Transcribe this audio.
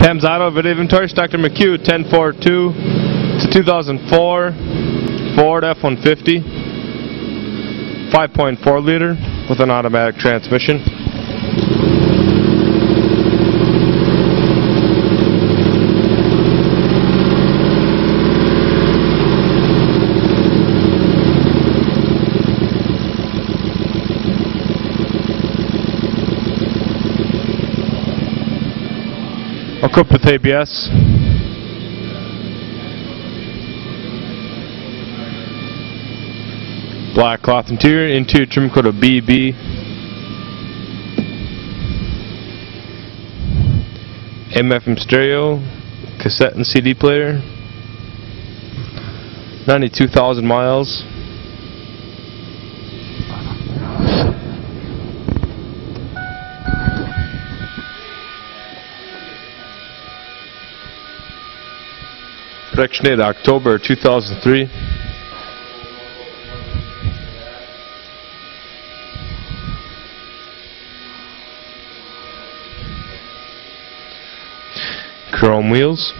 Pam's Auto Video Inventory, Dr. Q1042. It's a 2004 Ford F150, 5.4 liter with an automatic transmission. Equipped with ABS. Black cloth interior trim code of BB. AM/FM stereo, cassette and CD player. 92,000 miles. Production date October 2003. Chrome wheels.